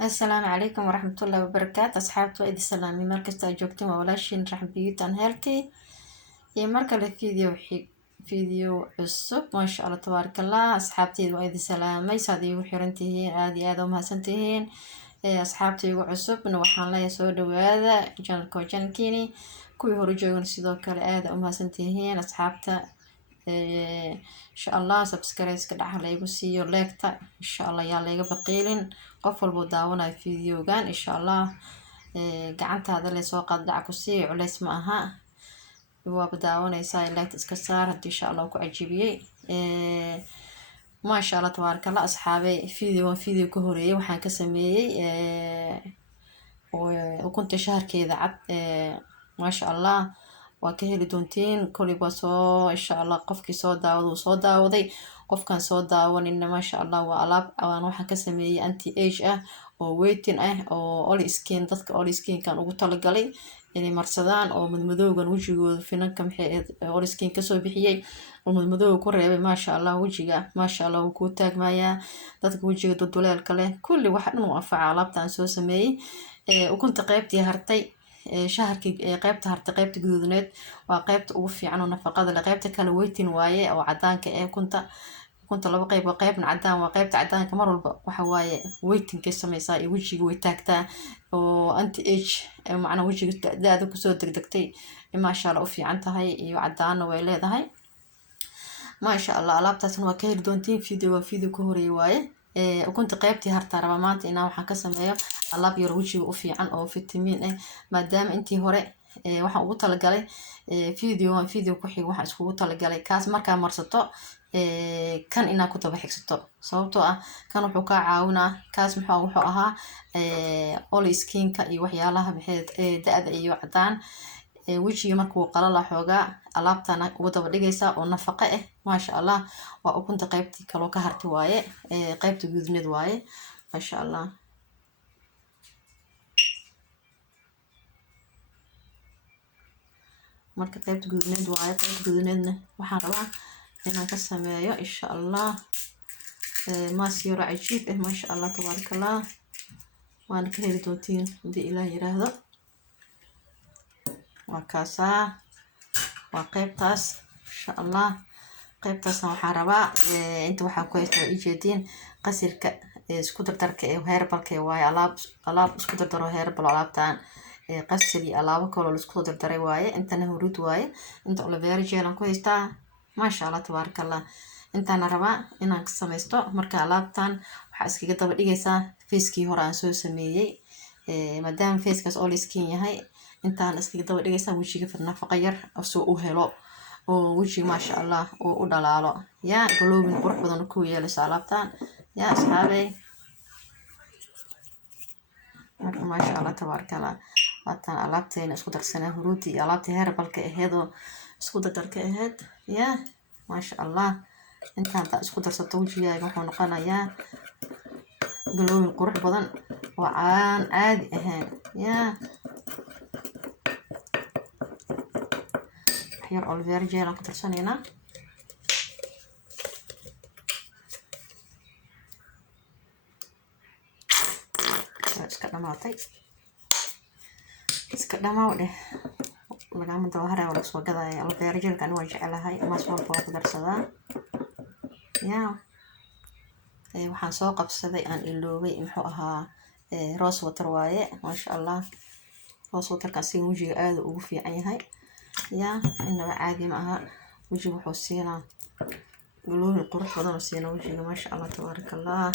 السلام عليكم ورحمة الله وبركاته أصحابتي وإيدي سلامي مركز جوجتين وولاشين رحم بيوت أن هيلتي iyo markale فيديو cusub ما شاء الله تبارك الله أصحابتي وإيدي سلامي صادي وحيرنتهين عادي آدم هاسنتهين أصحابتي وعصب waxaan la soo dhawaada janalka jankiini kuwii hore joogan sidoo kale aad u mahadsantihiin asxaabta insha Allah subscribe ka dhaxal igu siiyo leegta insha Allah yaa leega baqiilin qof walbo daawanayo fiidiyogan insha Allah gacantaada la soo qaad dhac ku sii culays ma aha waa daawanaysaa leegta iska saar hadii insha Allah ku ajibiyay ما شاء الله تبارك الله أصحابي فيديو كهوري وحان كسميي وكنت شهر كذا عد ما شاء الله وكهلي دونتين كل بصو إن شاء الله قفكي صودا وذي قف كان صودا وإن ما شاء الله وألاب أو أنا وحان كسميي أنتي إيش وويتين أو أولي سكين ضدك أولي سكين كان وطلق علي يعني مرصدان أو من مدوغن وجهه فينا كم حيد أولي سكين كسو بحيي ومدمدو كوريبي ما شاء الله وجهه ما شاء الله وكو تاج مايا dadka wajiga dulduleelka leh kulli wax dhan u anfaca alaabtaan soo sameeyay ukunta qaybtii hartay shaharkii qaybta hartay qaybta guduudneed waa qaybta ugu fiican oo nafaqada leh qaybta kale weytin waaye oo cadaanka ukunta laba qayb waa qaybna cadaan waa qaybta cadaanka mar walba waxa waaye weytinka samaysaa iyo wajiga way taagtaa oo anti age macna wajiga daada ku soo degdegtay ma sha Allah u fiican tahay iyo cadaana way leedahay ما شاء الله alaabtaasna waa ka heli doontiin video ku horeeyay waaye ukunta qaybtii harta raba maanta inaan waxaan ka sameeyo alaab yar wajiga u fiican oo fitamiin ah maadaama intii hore waxaan ugu talagalay video ku xig waxaan iskugu talagalay kaas markaa marsato kan inaa ku daba xigsato sababtoo ah kan wuxuu ka caawinaa kaas wuxuu ahaa oil skin-ka iyo waxyaalaha maxay daada iyo cadaan وجهي مركو قللا حوجا ألابتنا وضب دقيسة ونفقة ما شاء الله وكنت قيبتي كلو كهرت واي قيبت جذند واي ما شاء الله مركو قيبت جذند واي قيبت جذند وحربا هنا كسمايا إن شاء الله ما سير عجيب ما شاء الله تبارك الله وأنا كهير دوتين دي إلهي هذا وكاسا وقيبتاس إن شاء الله قيبتاس وحربا انت waxaa ku haysto ijeedin qasirka isku dardarka ee heerbalka way alaab isku dardaro heerbal alaabtaan qasiri alaabo kale oo isku dardaray waaye intana hurud waaye inta la beerjeen ku haystaa ma sha Allah tabarakallah intana raba inaan ka sameesto marka alaabtaan waxa iskaga daba dhigaysaa facekii hore aan soo sameeyay maadaama facekaas oo skin yahay intaan iskaga daba dhigaysaa wajiga nafaqo yar soo u helo oo wajiga ma sha Allah oo u dhalaalo yaa glowing qurux badan ku yeelaysa alaabtaan yaa asxaabay marka ma sha Allah tabarakallah wataan alaabteena isku darsanaa huruudi iyo alaabta heerbalka aheedo isku dardarka aheed yaa ma sha Allah intaan isku darsato wajigaaga wuxuu noqonayaa glowing qurux badan oo aan caadi ahayn yaa ير أوليفير جيل أنا كترسون هنا اسكتنا ما وده لقى من ظهره ولا سوى كذا أوليفير جيل كانوا يجعلها هاي ما سوى البوق درسها يا waxaan soo qabsaday aan iloobay muxuu ahaa rose water waaye ma sha Allah rose water kaasi wajiga aad ugu fiican yahay يا إنه عادي معها وجه وحسينا قلوب القروح بدن وسينا وجهه ما شاء الله تبارك الله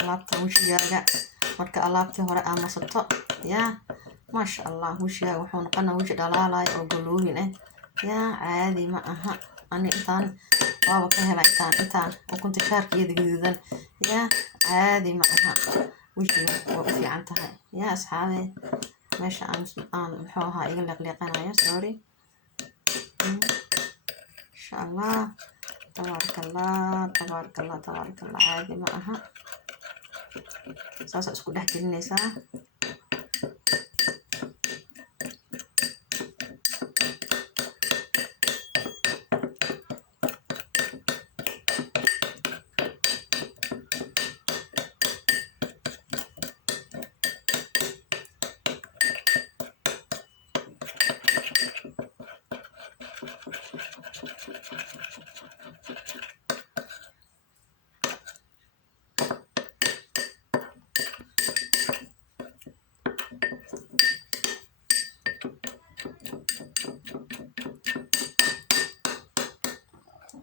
alaabta wajigaaga marka alaabtii hore aan masato يا ما شاء الله وجهه wuxuu noqonaa waji dhalaalay oo galoobin يا عادي ما أها أنا إنتان بابا كهلا إنتان وكنت شارك يدي جديدا يا عادي ما أها وجهي وقفي عنتها يا أصحابي ماشي أنا محوها يقلق لي قناة سوري إن شاء الله تبارك الله تبارك الله تبارك الله عادي ما أها saasa isku dhex gelinaysaa.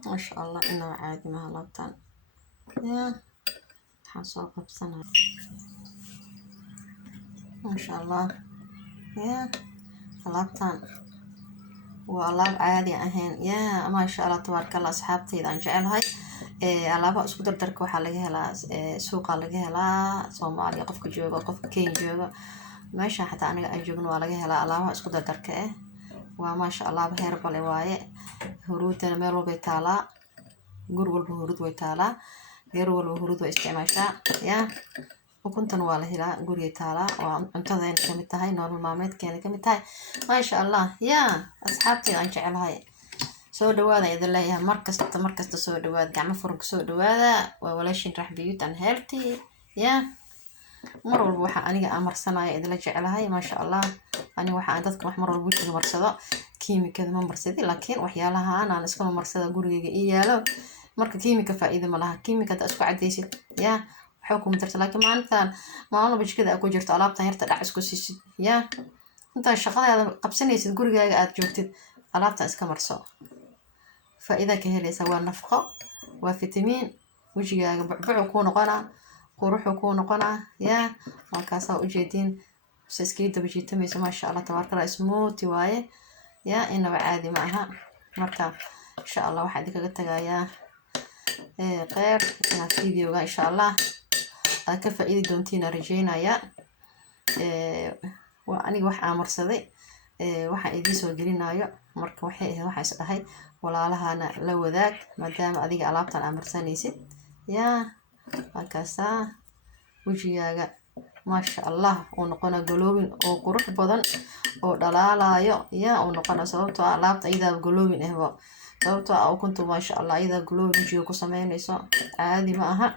ما شاء الله إنه عادي ما هلطان يا حصوق بسنة ما شاء الله يا هلطان وألعاب عادي أهين يا ما شاء الله تبارك الله. أصحابتي إذا جعل هاي ألعاب أسكو درك وحا لقى هلا سوق لقى هلا صومالي قفك جوجا قفك كين جوجا ماشي حتى أنا أجوجنا ولا هلا ألعاب أسكو درك وما شاء الله بهير بالواي هرودنا ميلو بيتالا قر والبو هرود ويتالا غير والبو هرود واستعماشا يا وكنتن waa la helaa guriga taala oo cuntadeen ka mid tahay nolol maalmeedkeena ka mid tahay ma sha Allah ya asxaabtii aan jecelahay soo dhawaada idin leeyahay markasta soo dhawaad gacmo furan soo dhawaada waa walaashin raxbiyut and healthy ya mar walba waxa aniga amarsanaya idin la jecelahay ma sha Allah ani waxa aan dadka wax mar walba wixiga marsado kiimikada ma marsadi laakiin waxyaalaha aan iska marsada guriga ii yaalo marka kiimika faa'iido ma laha kiimikada isku cadeysid ya حكم درت لكن ما أنت ما أنا بيش كذا أكو جرت ألعاب تهير تدع سكوسيس يا أنت الشغلة هذا قبسني يصير قول جاي جوتي ألعاب تأسك مرصو فإذا كهلي سوى نفقة وفيتامين وجي جاي بعو كون قنا وروح كون قنا يا ما كاسا وجدين سكيد بيجي تميس ما شاء الله تبارك الله اسمه تواي يا إنه عادي معها مرتا إن شاء الله واحد قلت يا غير فيديو إن شاء الله ka faa'iidi doontiina rajeynaya waa aniga wax amarsaday waxa idin soo gelinayo marka waxa is dhahay walaalahana la wadaag maadaama adiga alaabtan amarsanaysid ya halkaasa wajigaaga ma sha Allah oo noqona glowing oo qurux badan oo dhalaalayo ya oo noqona sababtoo alaabta iyada glowing ah sababtoo ukuntu ma sha Allah iyada glowing wajiga ku sameynayso caadi ma aha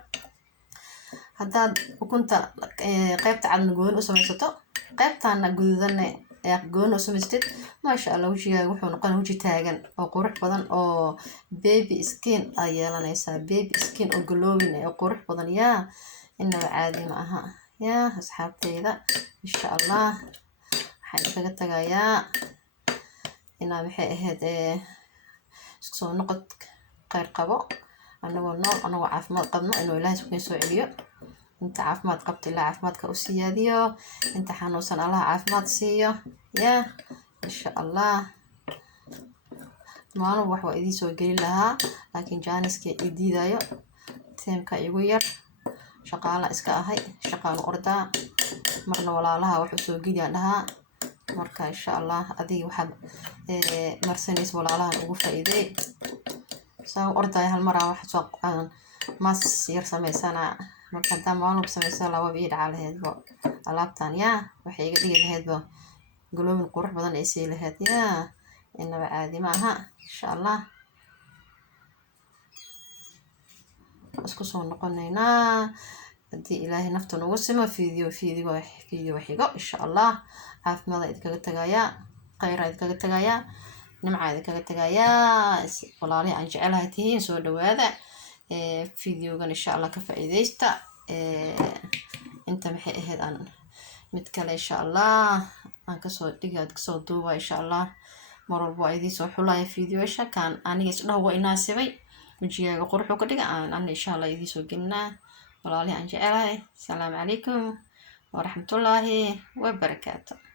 haddaad ukunta qaybta cadna gooni u samaysato qaybtaana guduudana gooni u samaystid ma sha Allah wajigaaga wuxuu noqon waji taagan oo qurux badan oo baby skin ay yeelanaysaa baby skin oo glowing oo qurux badan ya inaba caadi ma aha ya asxaabteyda insha Allah waxaan kaga tagayaa inaa maxay ahayd isku soo noqod khayr qabo anagoo nool anagoo caafimaad qabno inuu Ilaahay isku soo celiyo انت عافمات قبت الله عافماتك وسياديو انت حنوصل الله عافمات سيو يا ان شاء الله ما انا وحوا ايدي سو غلي لها لكن جانسك ايدي دايو تيمكا ايغو ير شقاله اسكا اهي شقاله orda marna walaalaha wax soo gidiyaan dhaha marka insha Allah adii waxa marsanis walaalaha ugu faa'iiday soo orday hal mar wax soo mas yar sameysana marka dhammaan sameysa laba biid calaheedba alaabtan ya waxay iga dhigi lahaydba glowing qurux badan ay sii lahayd ya inaba caadi ma aha insha Allah isku soo noqonayna hadii Ilaahay nafta nagu simo video waxigo insha Allah caafimaad idinkaga tagaya khayr idinkaga tagaya nimca idinkaga tagaya walaalihi aan jecelahay tihiin soo dhawaada فيديو إن شاء الله كفائديستا أنت محي أهد أن متكلا إن شاء الله أنا كسر دقيقة كسر دوبا إن شاء الله مرة بعيدي سو حلا فيديو إيش كان أنا يسأله هو يناسبي وجي أقول حكوا دقيقة أنا إن شاء الله يدي سو جنا ولا لي أنجي السلام عليكم ورحمة الله وبركاته.